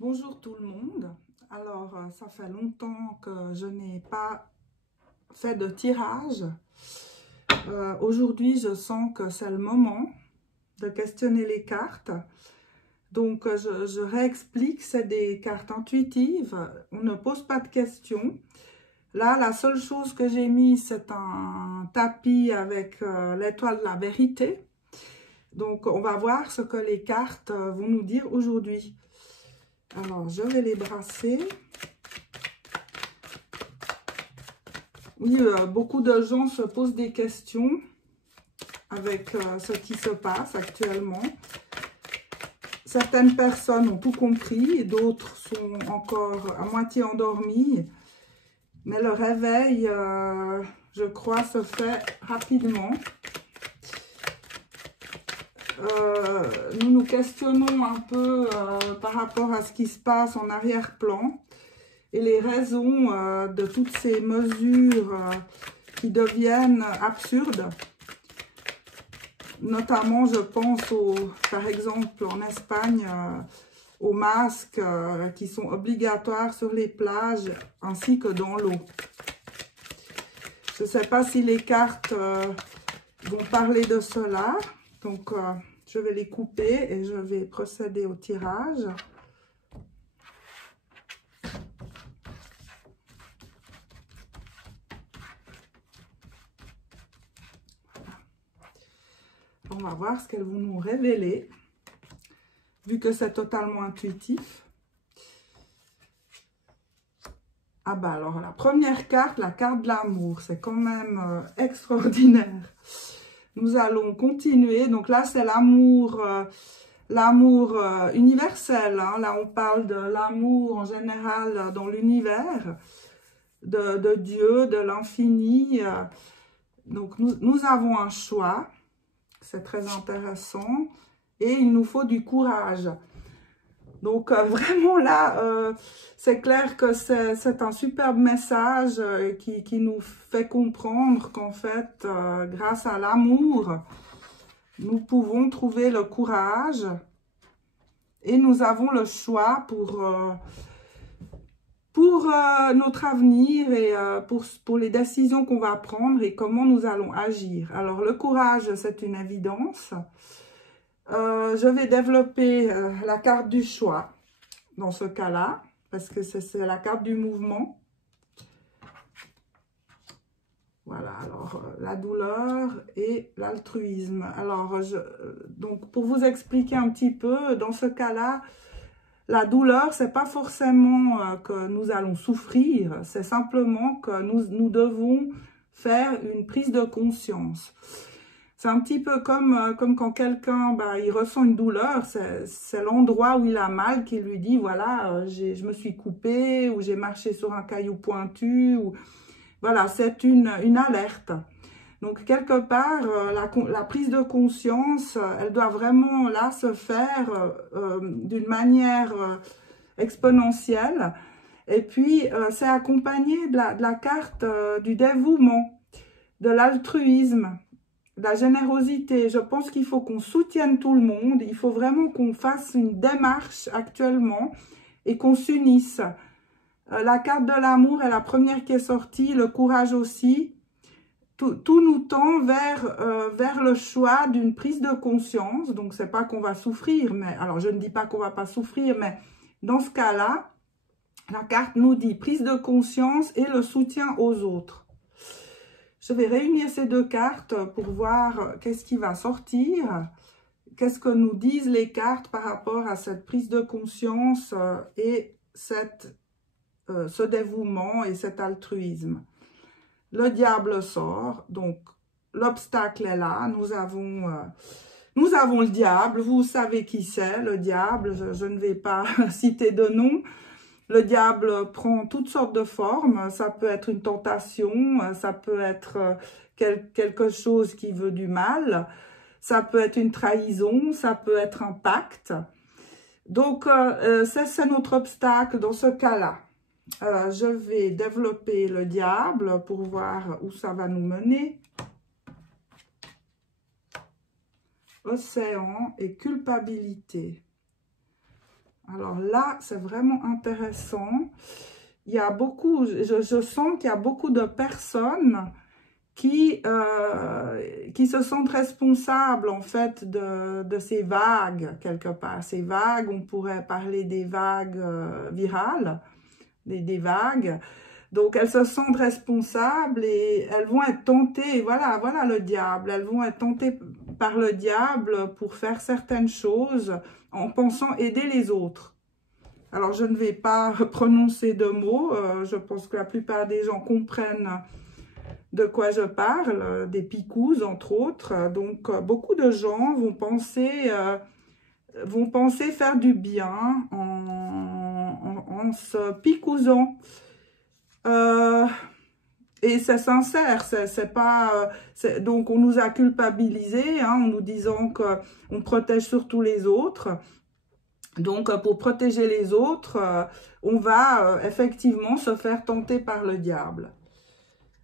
Bonjour tout le monde. Alors, ça fait longtemps que je n'ai pas fait de tirage. Aujourd'hui, je sens que c'est le moment de questionner les cartes. Donc, je réexplique, c'est des cartes intuitives. On ne pose pas de questions. Là, la seule chose que j'ai mis, c'est un tapis avec l'étoile de la vérité. Donc, on va voir ce que les cartes vont nous dire aujourd'hui. Alors, je vais les brasser. Oui, beaucoup de gens se posent des questions avec ce qui se passe actuellement. Certaines personnes ont tout compris, d'autres sont encore à moitié endormies. Mais le réveil, je crois, se fait rapidement. Nous nous questionnons un peu par rapport à ce qui se passe en arrière-plan et les raisons de toutes ces mesures qui deviennent absurdes. Notamment, je pense, par exemple, en Espagne, aux masques qui sont obligatoires sur les plages ainsi que dans l'eau. Je ne sais pas si les cartes vont parler de cela. Donc, je vais les couper et je vais procéder au tirage. On va voir ce qu'elles vont nous révéler, vu que c'est totalement intuitif. Ah bah alors, la première carte, la carte de l'amour, c'est quand même extraordinaire. Nous allons continuer. Donc là, c'est l'amour universel. Hein. Là, on parle de l'amour en général dans l'univers, de Dieu, de l'infini. Donc, nous avons un choix. C'est très intéressant. Et il nous faut du courage. Donc, vraiment là, c'est clair que c'est un superbe message qui nous fait comprendre qu'en fait, grâce à l'amour, nous pouvons trouver le courage et nous avons le choix pour notre avenir et pour les décisions qu'on va prendre et comment nous allons agir. Alors, le courage, c'est une évidence. Je vais développer la carte du choix dans ce cas-là, parce que c'est la carte du mouvement. Voilà, alors la douleur et l'altruisme. Alors, donc pour vous expliquer un petit peu, dans ce cas-là, la douleur, c'est pas forcément que nous allons souffrir, c'est simplement que nous devons faire une prise de conscience. C'est un petit peu comme quand quelqu'un il ressent une douleur, c'est l'endroit où il a mal qui lui dit, voilà, je me suis coupé, ou j'ai marché sur un caillou pointu, ou voilà, c'est une alerte. Donc, quelque part, la prise de conscience, elle doit vraiment là se faire d'une manière exponentielle. Et puis, c'est accompagné de la carte du dévouement, de l'altruisme, de la générosité. Je pense qu'il faut qu'on soutienne tout le monde. Il faut vraiment qu'on fasse une démarche actuellement et qu'on s'unisse. La carte de l'amour est la première qui est sortie, le courage aussi. Tout nous tend vers le choix d'une prise de conscience. Donc, c'est pas qu'on va souffrir, mais alors je ne dis pas qu'on va pas souffrir, mais dans ce cas-là, la carte nous dit prise de conscience et le soutien aux autres. Je vais réunir ces deux cartes pour voir qu'est-ce qui va sortir, qu'est-ce que nous disent les cartes par rapport à cette prise de conscience et ce dévouement et cet altruisme. Le diable sort, donc l'obstacle est là, nous avons le diable, vous savez qui c'est, le diable, je ne vais pas citer de nom. Le diable prend toutes sortes de formes, ça peut être une tentation, ça peut être quelque chose qui veut du mal, ça peut être une trahison, ça peut être un pacte. Donc, c'est notre obstacle dans ce cas-là. Je vais développer le diable pour voir où ça va nous mener. Océan et culpabilité. Alors là, c'est vraiment intéressant. Il y a beaucoup, je sens qu'il y a beaucoup de personnes qui se sentent responsables en fait de ces vagues quelque part. Ces vagues, on pourrait parler des vagues virales, des vagues. Donc elles se sentent responsables et elles vont être tentées, voilà le diable, elles vont être tentées par le diable pour faire certaines choses en pensant aider les autres. Alors je ne vais pas prononcer de mots, je pense que la plupart des gens comprennent de quoi je parle, des picouses entre autres. Donc beaucoup de gens vont penser faire du bien en se picousant. Et c'est sincère, c'est pas... donc on nous a culpabilisés hein, en nous disant qu'on protège surtout les autres. Donc pour protéger les autres, on va effectivement se faire tenter par le diable.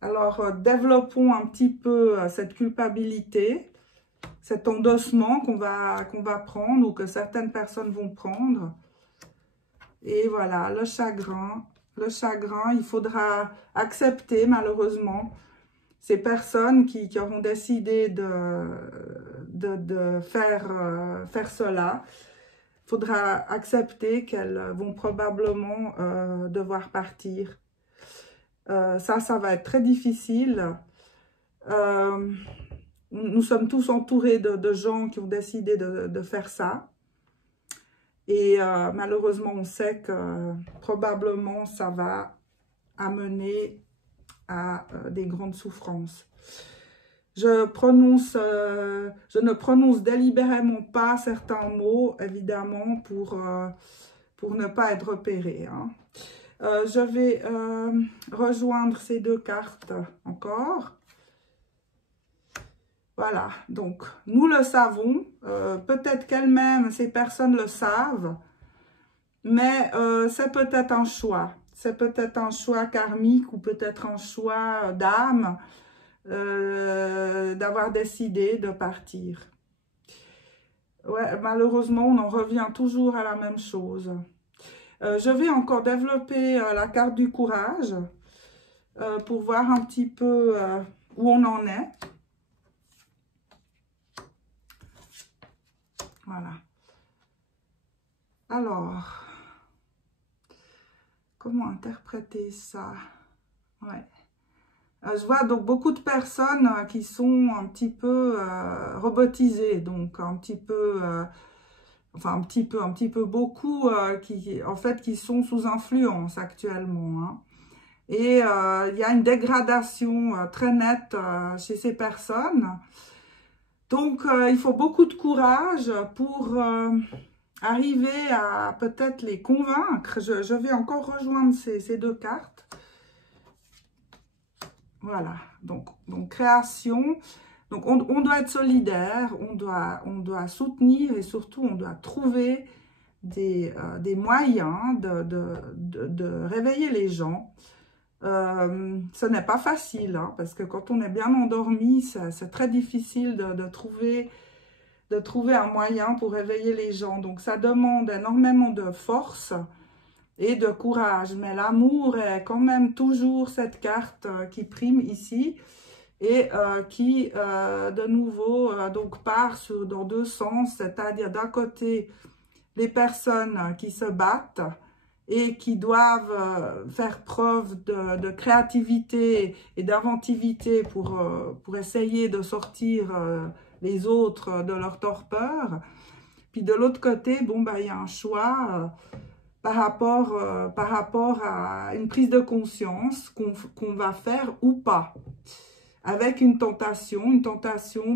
Alors, développons un petit peu cette culpabilité, cet endossement qu'on va prendre ou que certaines personnes vont prendre. Et voilà, le chagrin, il faudra accepter malheureusement ces personnes qui auront décidé de faire cela. Il faudra accepter qu'elles vont probablement devoir partir. Ça va être très difficile. Nous sommes tous entourés de gens qui ont décidé de faire ça. Et malheureusement, on sait que probablement ça va amener à des grandes souffrances. Je ne prononce délibérément pas certains mots, évidemment, pour ne pas être repéré. Hein. Je vais rejoindre ces deux cartes encore. Voilà, donc nous le savons, peut-être qu'elles-mêmes, ces personnes le savent, mais c'est peut-être un choix. C'est peut-être un choix karmique ou peut-être un choix d'âme d'avoir décidé de partir. Ouais, malheureusement, on en revient toujours à la même chose. Je vais encore développer la carte du courage pour voir un petit peu où on en est. Voilà. Alors, comment interpréter ça? Ouais. Je vois donc beaucoup de personnes qui sont un petit peu robotisées, donc un petit peu... enfin, un petit peu beaucoup, qui sont sous influence actuellement. Hein. Et il y a une dégradation très nette chez ces personnes. Donc, il faut beaucoup de courage pour arriver à peut-être les convaincre. Je vais encore rejoindre ces deux cartes. Voilà, donc création. Donc, on doit être solidaire, on doit soutenir et surtout, on doit trouver des moyens de réveiller les gens. Ce n'est pas facile, hein, parce que quand on est bien endormi, c'est très difficile de trouver un moyen pour réveiller les gens. Donc, ça demande énormément de force et de courage. Mais l'amour est quand même toujours cette carte qui prime ici. Et qui, de nouveau, donc part dans deux sens, c'est-à-dire d'un côté, les personnes qui se battent et qui doivent faire preuve de créativité et d'inventivité pour essayer de sortir les autres de leur torpeur. Puis de l'autre côté, bon, il y a un choix par rapport à une prise de conscience qu'on va faire ou pas. Avec une tentation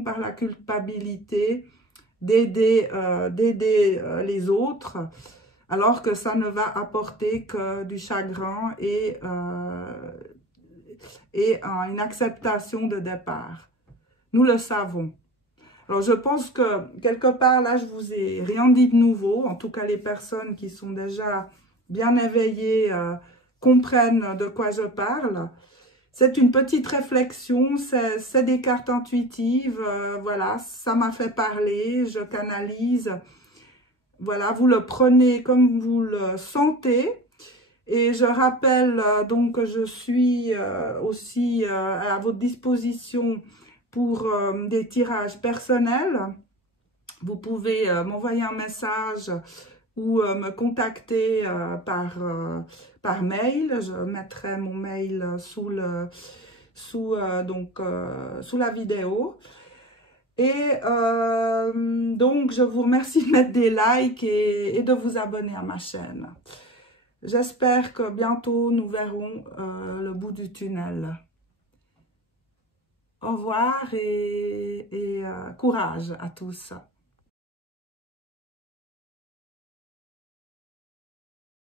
par la culpabilité d'aider les autres, alors que ça ne va apporter que du chagrin et une acceptation de départ. Nous le savons. Alors, je pense que quelque part, là, je vous ai rien dit de nouveau. En tout cas, les personnes qui sont déjà bien éveillées comprennent de quoi je parle. C'est une petite réflexion, c'est des cartes intuitives, voilà, ça m'a fait parler, je canalise. Voilà, vous le prenez comme vous le sentez. Et je rappelle donc que je suis aussi à votre disposition pour des tirages personnels. Vous pouvez m'envoyer un message ou me contacter par mail. Je mettrai mon mail sous la vidéo. Et donc, je vous remercie de mettre des likes et de vous abonner à ma chaîne. J'espère que bientôt nous verrons le bout du tunnel. Au revoir et courage à tous.